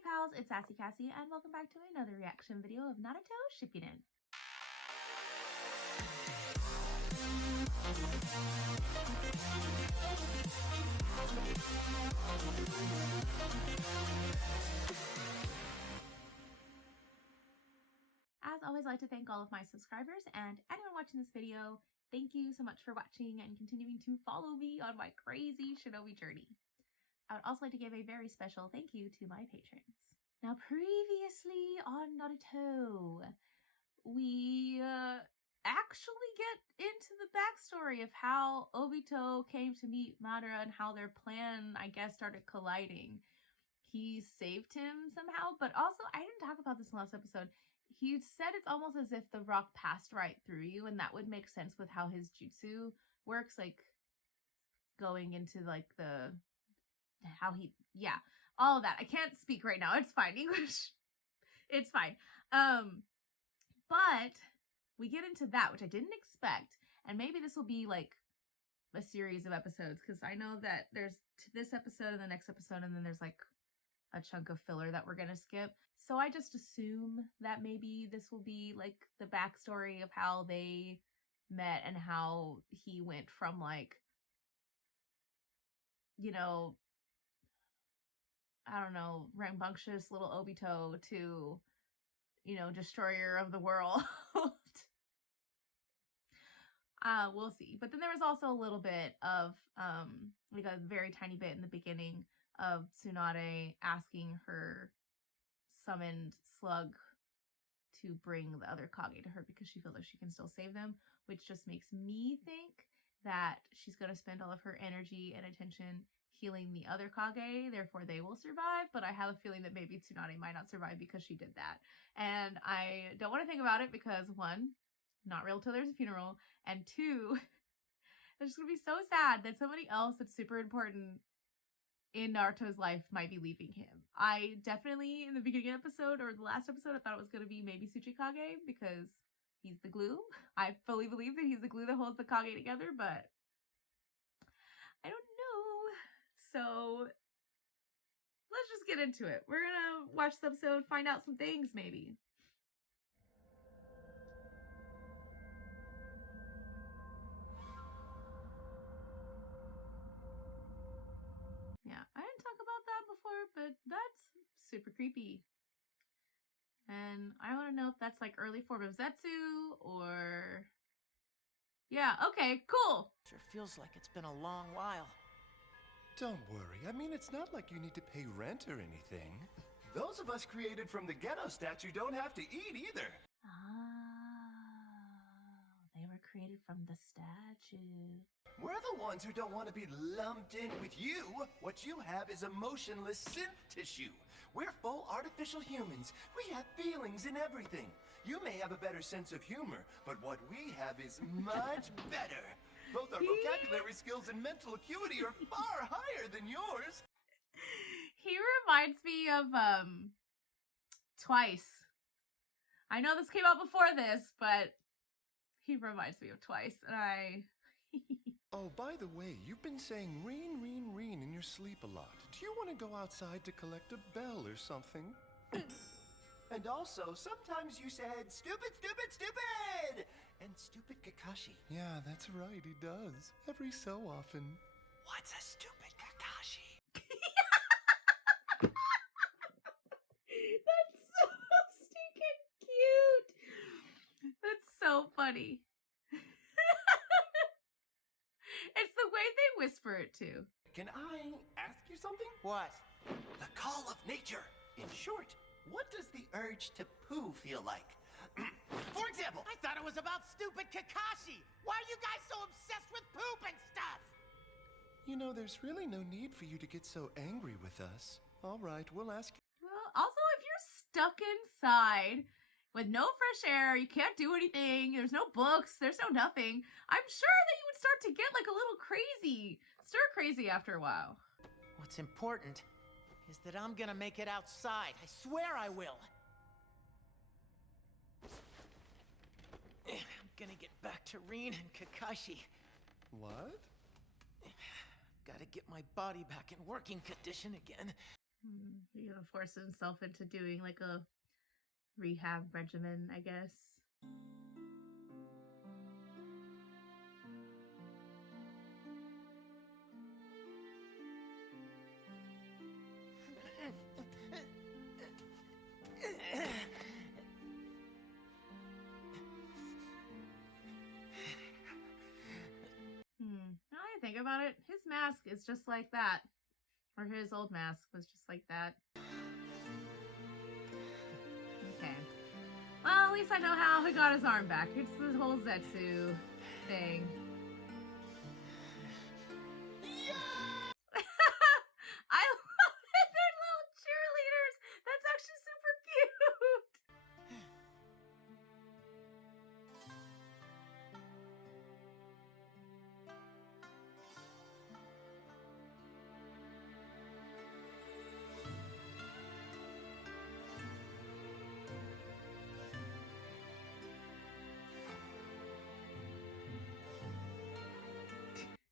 Hey pals, it's Sassy Cassie, and welcome back to another reaction video of Naruto Shippuden. As always, I'd like to thank all of my subscribers and anyone watching this video. Thank you so much for watching and continuing to follow me on my crazy shinobi journey. I would also like to give a very special thank you to my patrons. Now, previously on Naruto, we actually get into the backstory of how Obito came to meet Madara and how their plan, I guess, started colliding. He saved him somehow, but also, I didn't talk about this in the last episode. He said it's almost as if the rock passed right through you, and that would make sense with how his jutsu works, like going into like the how he, yeah, all of that. I can't speak right now. It's fine. English. It's fine. But we get into that, which I didn't expect. And maybe this will be like a series of episodes, because I know that there's this episode and the next episode, and then there's like a chunk of filler that we're gonna skip. So I just assume that maybe this will be like the backstory of how they met and how he went from, like, you know, I don't know, rambunctious little Obito to, you know, destroyer of the world. We'll see. But then there was also a little bit of, like a very tiny bit in the beginning of Tsunade asking her summoned slug to bring the other Kage to her because she feels like she can still save them, which just makes me think that she's going to spend all of her energy and attention healing the other Kage, therefore they will survive. But I have a feeling that maybe Tsunade might not survive because she did that. And I don't want to think about it because, one, not real till there's a funeral, and two, it's just going to be so sad that somebody else that's super important in Naruto's life might be leaving him. I definitely, in the beginning episode or the last episode, I thought it was going to be maybe Tsuchikage because he's the glue. I fully believe that he's the glue that holds the Kage together, but I don't know. So let's just get into it. We're gonna watch the episode, find out some things maybe. Yeah, I didn't talk about that before, but that's super creepy. And I want to know if that's like early form of Zetsu or... Yeah, okay, cool. Sure feels like it's been a long while. Don't worry. I mean, it's not like you need to pay rent or anything. Those of us created from the ghetto statue don't have to eat either. They were created from the statue. We're the ones who don't want to be lumped in with you. What you have is emotionless synth tissue. We're full artificial humans. We have feelings and everything. You may have a better sense of humor, but what we have is much better. Both our vocabulary skills and mental acuity are far higher than yours. He reminds me of, Twice. I know this came out before this, but he reminds me of Twice, and I... Oh, by the way, you've been saying reen, reen, reen in your sleep a lot. Do you want to go outside to collect a bell or something? And also, sometimes you said, stupid, stupid, stupid! And stupid Kakashi. Yeah, that's right, he does. Every so often. What's a stupid Kakashi? That's so stinking cute! That's so funny. It's the way they whisper it, too. Can I ask you something? What? The call of nature. In short, what does the urge to poo feel like? For example, I thought it was about stupid Kakashi! Why are you guys so obsessed with poop and stuff? you know, there's really no need for you to get so angry with us. All right, we'll ask. Well, also, if you're stuck inside with no fresh air, you can't do anything, there's no books, there's no nothing, I'm sure that you would start to get like a little crazy, stir crazy after a while. What's important is that I'm gonna make it outside. I swear I will. I'm gonna get back to Rin and Kakashi. What? Gotta get my body back in working condition again. He's gonna force himself into doing like a rehab regimen, I guess. Now I think about it, his mask is just like that. Or his old mask was just like that. Okay. Well, at least I know how he got his arm back. It's this whole Zetsu thing. I love it! They're little cheerleaders! That's actually super cute!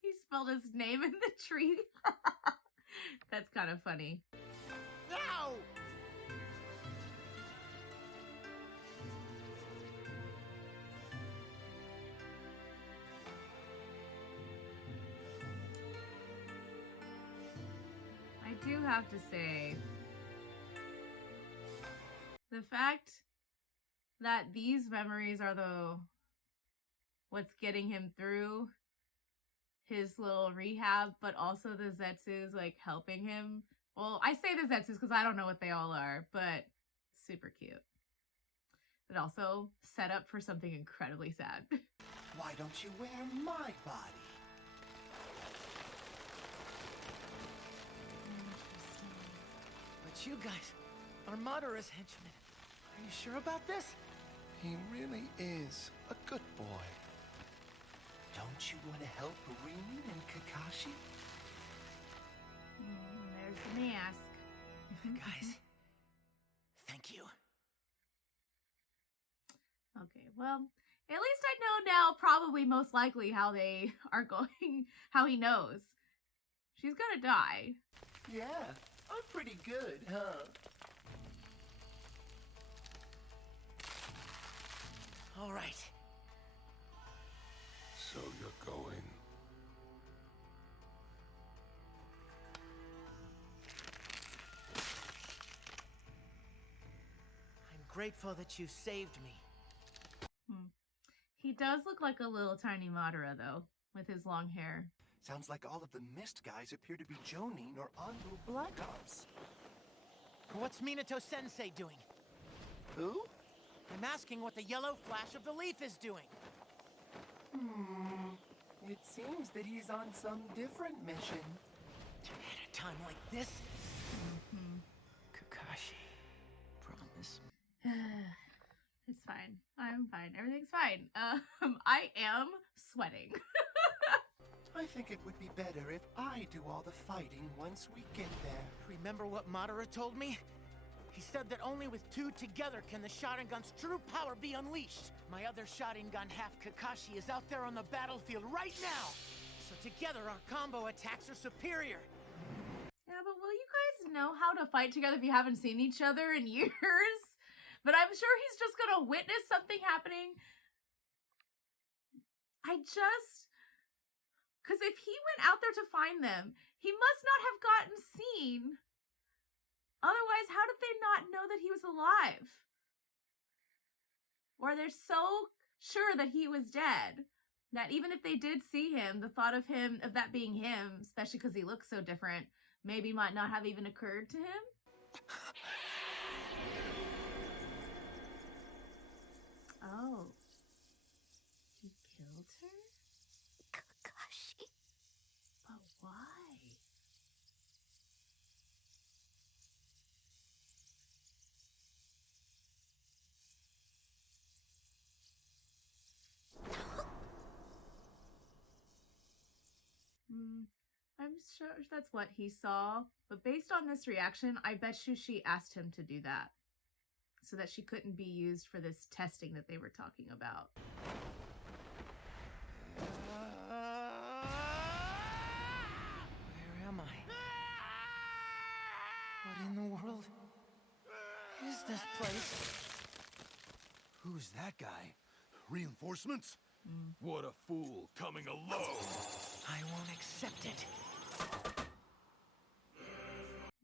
He spelled his name in the tree. That's kind of funny. No! I do have to say, the fact that these memories are what's getting him through his little rehab, but also the Zetsu's like helping him. Well, I say the Zetsu's because I don't know what they all are, but super cute. But also set up for something incredibly sad. Why don't you wear my body? But you guys are Madara's henchmen. Are you sure about this? He really is a good boy. Don't you want to help Rin and Kakashi? There's the mask. Guys, thank you. Okay, well, at least I know now probably most likely how they are going, how he knows. She's gonna die. Yeah, I'm pretty good, huh? All right. So you're going. I'm grateful that you saved me. He does look like a little tiny Madara, though, with his long hair. Sounds like all of the Mist guys appear to be Jonin or Ando Black Ops. What's Minato-sensei doing? Who? I'm asking what the yellow flash of the leaf is doing. It seems that he's on some different mission. At a time like this? Kakashi, promise me. It's fine. I'm fine. Everything's fine. I am sweating. I think it would be better if I do all the fighting once we get there. Remember what Madara told me? He said that only with two together can the Sharingan's true power be unleashed. My other Sharingan half, Kakashi, is out there on the battlefield right now. So together our combo attacks are superior. Yeah, but will you guys know how to fight together if you haven't seen each other in years? But I'm sure he's just gonna witness something happening. Because if he went out there to find them, he must not have gotten seen. Otherwise, how did they not know that he was alive? Or they're so sure that he was dead that even if they did see him, the thought of that being him, especially because he looks so different, maybe might not have even occurred to him. Oh. He killed her? Kakashi. But why? I'm sure that's what he saw, but based on this reaction, I bet you she asked him to do that so that she couldn't be used for this testing that they were talking about. Where am I? What in the world is this place? Who's that guy? Reinforcements? What a fool coming alone! I won't accept it.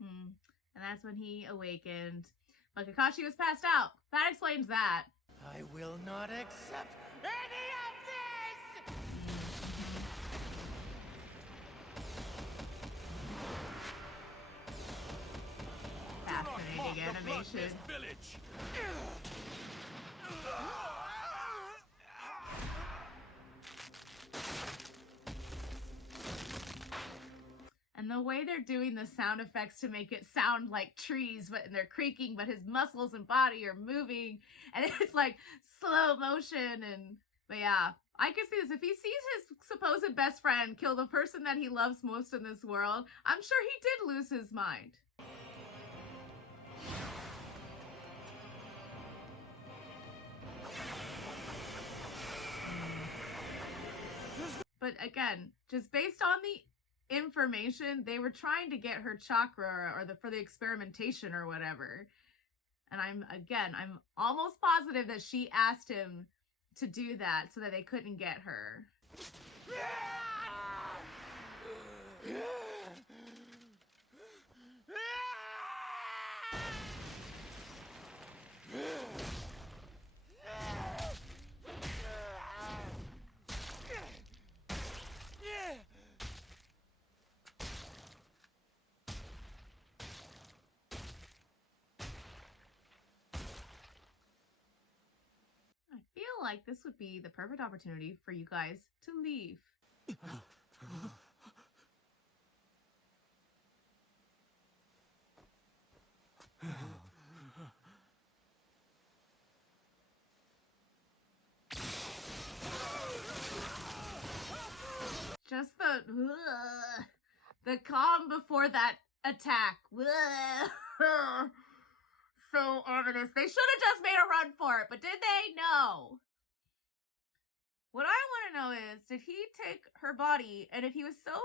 And that's when he awakened. But Kakashi was passed out. That explains that. I will not accept any of this! Fascinating animation. Village. And the way they're doing the sound effects to make it sound like trees, but they're creaking, but his muscles and body are moving, and it's like slow motion. But yeah, I can see this. If he sees his supposed best friend kill the person that he loves most in this world, I'm sure he did lose his mind. But again, just based on the information, they were trying to get her chakra or for the experimentation or whatever. And I'm almost positive that she asked him to do that so that they couldn't get her. I feel like this would be the perfect opportunity for you guys to leave. Just the calm before that attack. So ominous. They should have just made a run for it, but did they? No. What I want to know is, did he take her body? And if he was so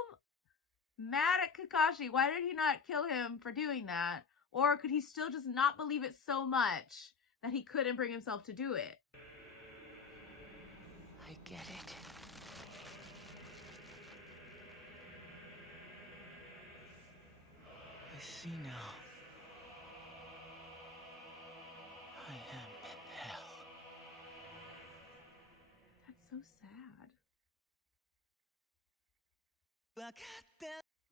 mad at Kakashi, why did he not kill him for doing that? Or could he still just not believe it so much that he couldn't bring himself to do it? I get it. I see now. I am in hell. That's so sad.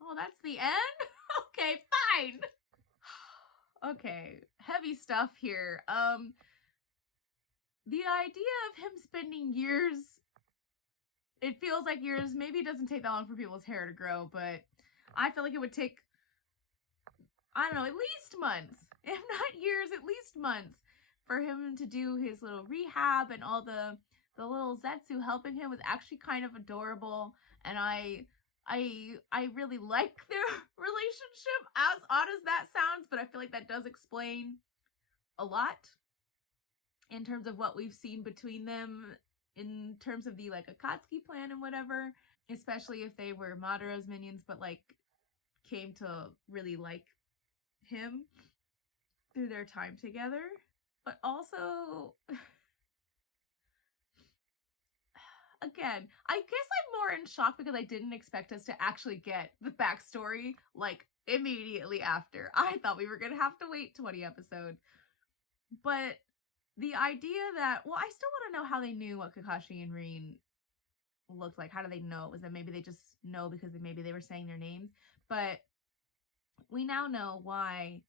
Oh, that's the end? Okay, fine. Okay, heavy stuff here. The idea of him spending years, it feels like years, maybe it doesn't take that long for people's hair to grow, but I feel like it would take, I don't know, at least months, if not years, at least months, for him to do his little rehab, and all the little Zetsu helping him was actually kind of adorable, and I really like their relationship, as odd as that sounds, but I feel like that does explain a lot in terms of what we've seen between them, in terms of the like Akatsuki plan and whatever, especially if they were Madora's minions, but like came to really like him through their time together. But also, again, I guess I'm more in shock because I didn't expect us to actually get the backstory like immediately after. I thought we were gonna have to wait 20 episodes. But the idea that, well, I still want to know how they knew what Kakashi and Rin looked like. How do they know? Was that maybe they just know because maybe they were saying their names? But we now know why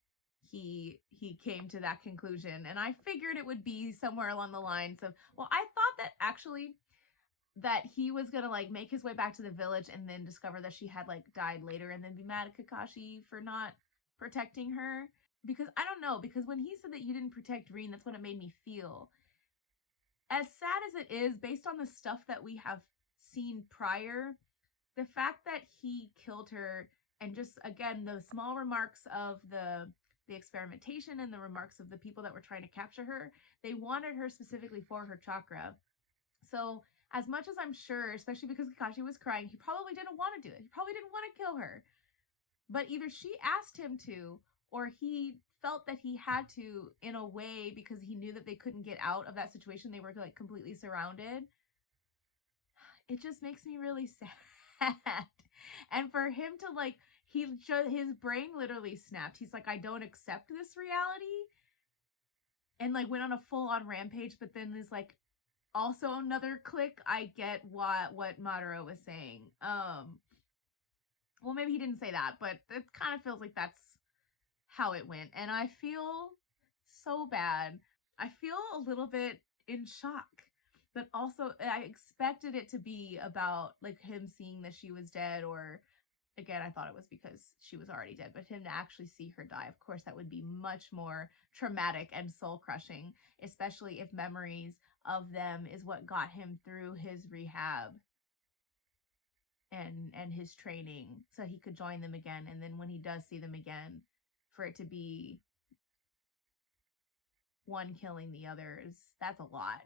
he came to that conclusion, and I figured it would be somewhere along the lines of, well, I thought that actually that he was gonna like make his way back to the village and then discover that she had like died later and then be mad at Kakashi for not protecting her. Because I don't know, because when he said that you didn't protect Rin, that's what it made me feel. As sad as it is, based on the stuff that we have seen prior, the fact that he killed her, and just, again, the small remarks of the experimentation and the remarks of the people that were trying to capture her, they wanted her specifically for her chakra. So, as much as I'm sure, especially because Kakashi was crying, he probably didn't want to do it. He probably didn't want to kill her. But either she asked him to, or he felt that he had to in a way because he knew that they couldn't get out of that situation. They were like completely surrounded. It just makes me really sad. And for him to like, his brain literally snapped. He's like, I don't accept this reality. And like went on a full on rampage, but then there's like also another click. I get what Madara was saying. Well, maybe he didn't say that, but it kind of feels like that's how it went. And I feel so bad. I feel a little bit in shock, but also I expected it to be about like him seeing that she was dead, or again, I thought it was because she was already dead, but him to actually see her die, of course, that would be much more traumatic and soul crushing, especially if memories of them is what got him through his rehab and his training so he could join them again. And then when he does see them again, for it to be one killing the others, that's a lot.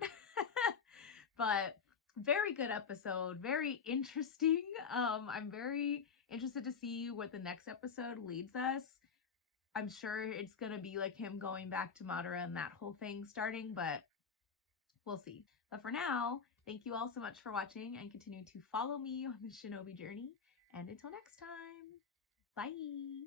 But very good episode, very interesting. I'm very interested to see what the next episode leads us. I'm sure it's gonna be like him going back to Madara and that whole thing starting, but we'll see. But for now, thank you all so much for watching and continue to follow me on the Shinobi journey. And until next time, bye!